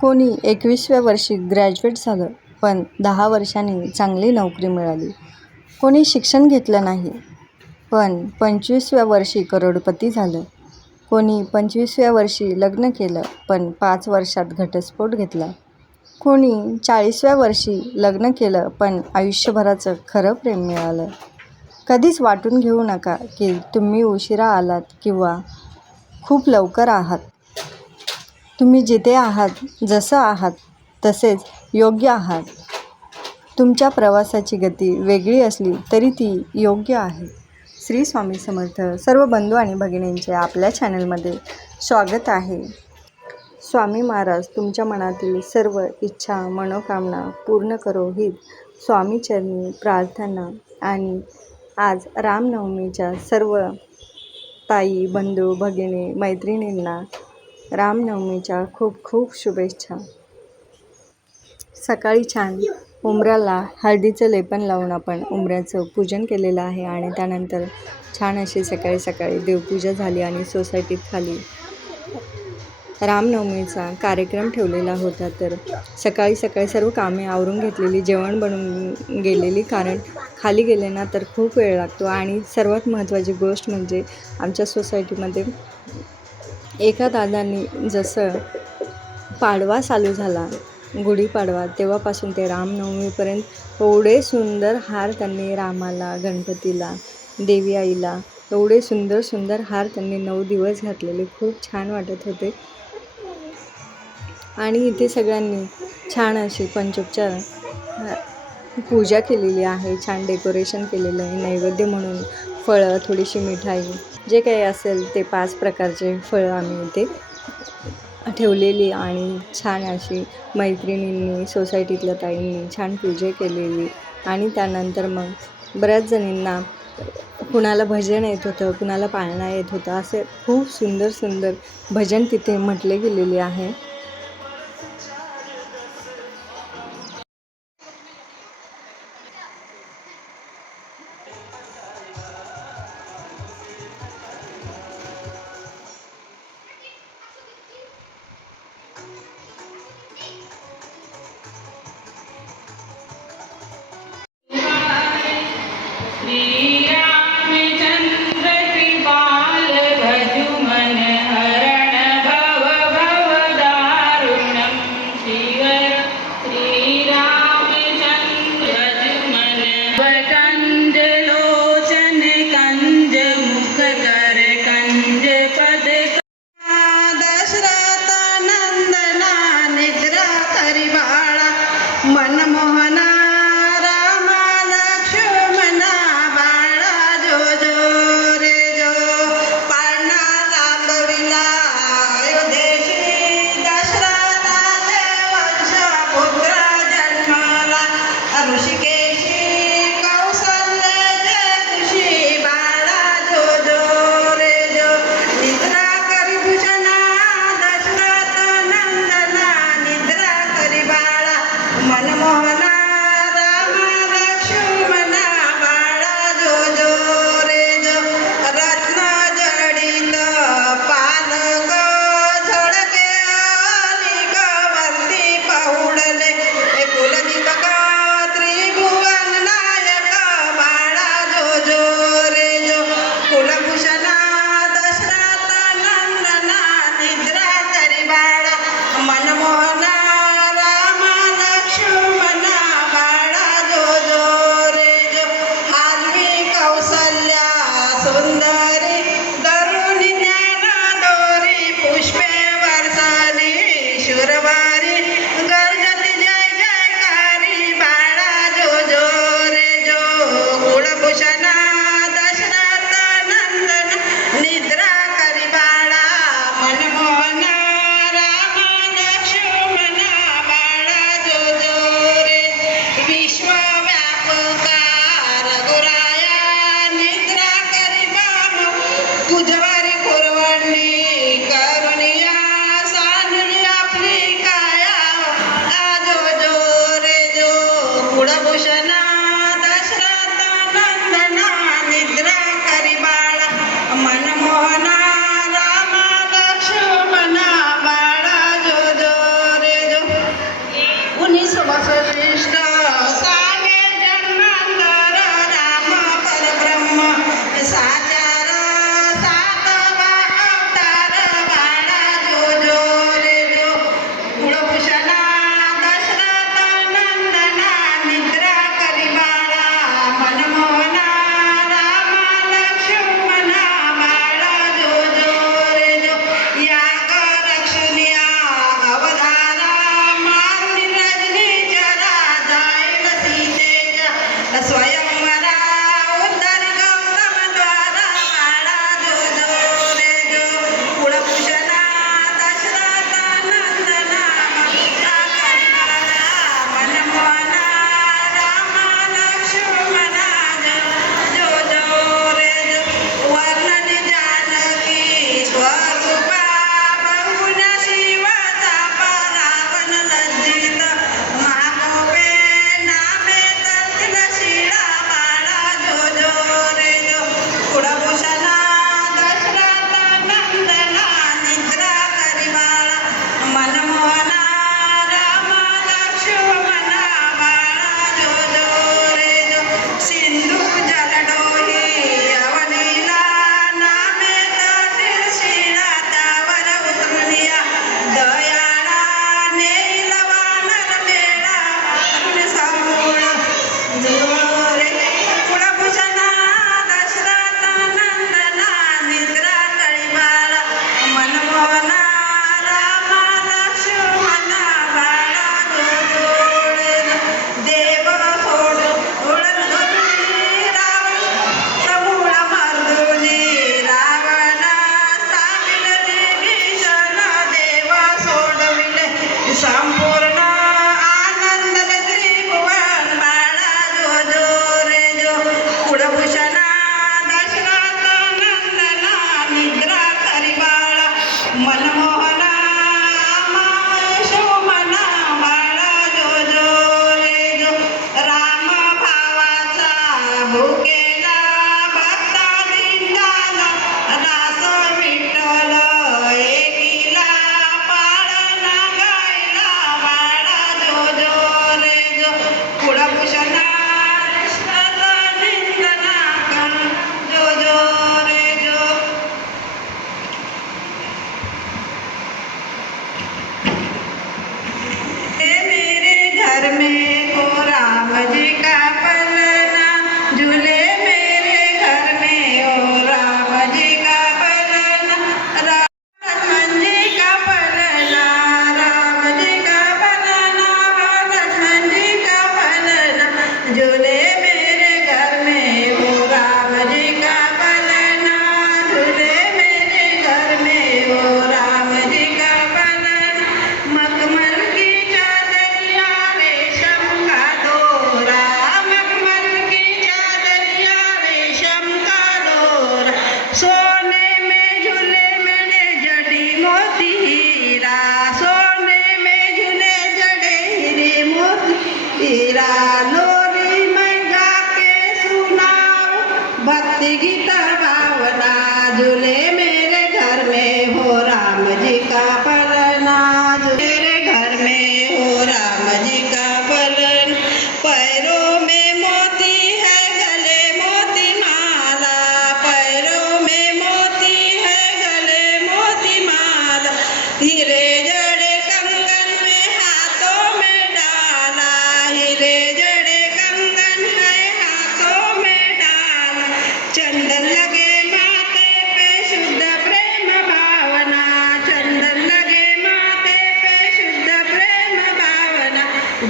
कोणी एकवीसव्या वर्षी ग्रॅज्युएट झालं पण दहा वर्षांनी चांगली नोकरी मिळाली. कोणी शिक्षण घेतलं नाही पण पंचवीसव्या वर्षी करोडपती झालं. कोणी पंचवीसव्या वर्षी लग्न केलं पण पाच वर्षात घटस्फोट घेतला. कोणी चाळीसव्या वर्षी लग्न केलं पण आयुष्यभराचं खरं प्रेम मिळालं. कधीच वाटून घेऊ नका की तुम्ही उशिरा आलात किंवा खूप लवकर आहात. तुम्ही जिथे आहात जसं आहात तसेच योग्य आहात. तुमच्या प्रवासाची गती वेगळी असली तरी ती योग्य आहे. श्री स्वामी समर्थ सर्व बंधू आणि भगिनींचे आपल्या चॅनलमध्ये स्वागत आहे. स्वामी महाराज तुमच्या मनातील सर्व इच्छा मनोकामना पूर्ण करो हीच स्वामीचरणी प्रार्थना आणि आज रामनवमीच्या सर्व ताई बंधू भगिनी मैत्रिणींना रामनवमीच्या खूप खूप शुभेच्छा. सकाळी छान उंबऱ्याला हळदीचं लेपन लावून आपण उंबऱ्याचं पूजन केलेलं आहे आणि त्यानंतर छान अशी सकाळी सकाळी देवपूजा झाली आणि सोसायटीत खाली रामनवमीचा कार्यक्रम ठेवलेला होता. तर सकाळी सकाळी सर्व कामे आवरून घेतलेली जेवण बनवून गेलेली कारण खाली गेले ना तर खूप वेळ लागतो. आणि सर्वात महत्त्वाची गोष्ट म्हणजे आमच्या सोसायटीमध्ये एका दादांनी जसं पाडवा चालू झाला गुढीपाडवा तेव्हापासून ते रामनवमीपर्यंत एवढे सुंदर हार त्यांनी रामाला गणपतीला देवी आईला एवढे सुंदर सुंदर हार त्यांनी नऊ दिवस घातलेले. खूप छान वाटत होते. आणि इथे सगळ्यांनी छान अशी पंचोपचार पूजा केलेली आहे. छान डेकोरेशन केलेलं आहे. नैवेद्य म्हणून फळं थोडीशी मिठाई जे काही असेल ते पाच प्रकारचे फळं आम्ही इथे ठेवलेली आणि छान अशी मैत्रिणींनी सोसायटीतल्या ताईंनी छान पूजा केलेली. आणि त्यानंतर मग बऱ्याच जणींना कुणाला भजन येत होतं कुणाला पाळणा येत होतं असे खूप सुंदर सुंदर भजन तिथे म्हटले गेलेले आहे.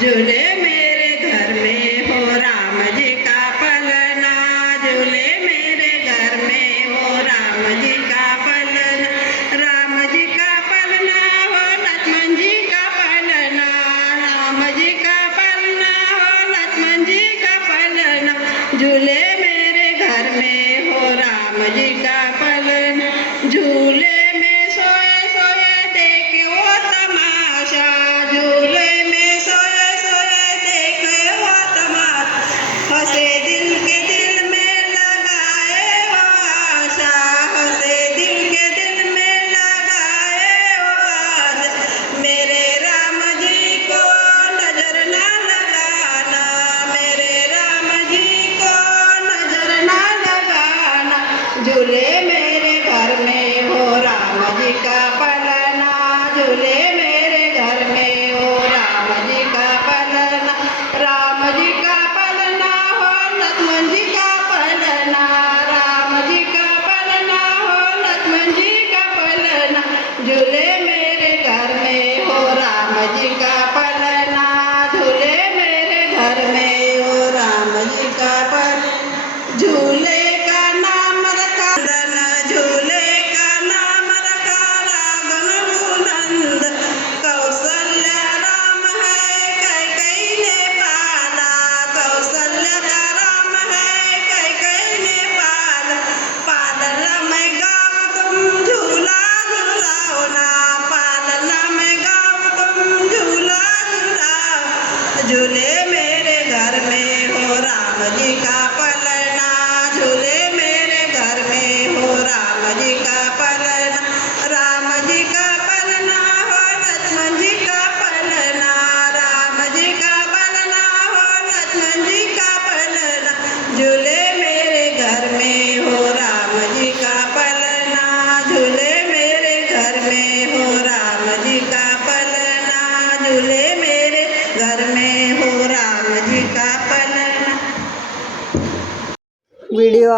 döne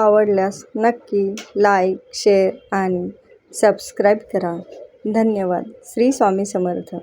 आवडल्यास नक्की लाईक शेअर आणि सबस्क्राईब करा. धन्यवाद. श्री स्वामी समर्थ.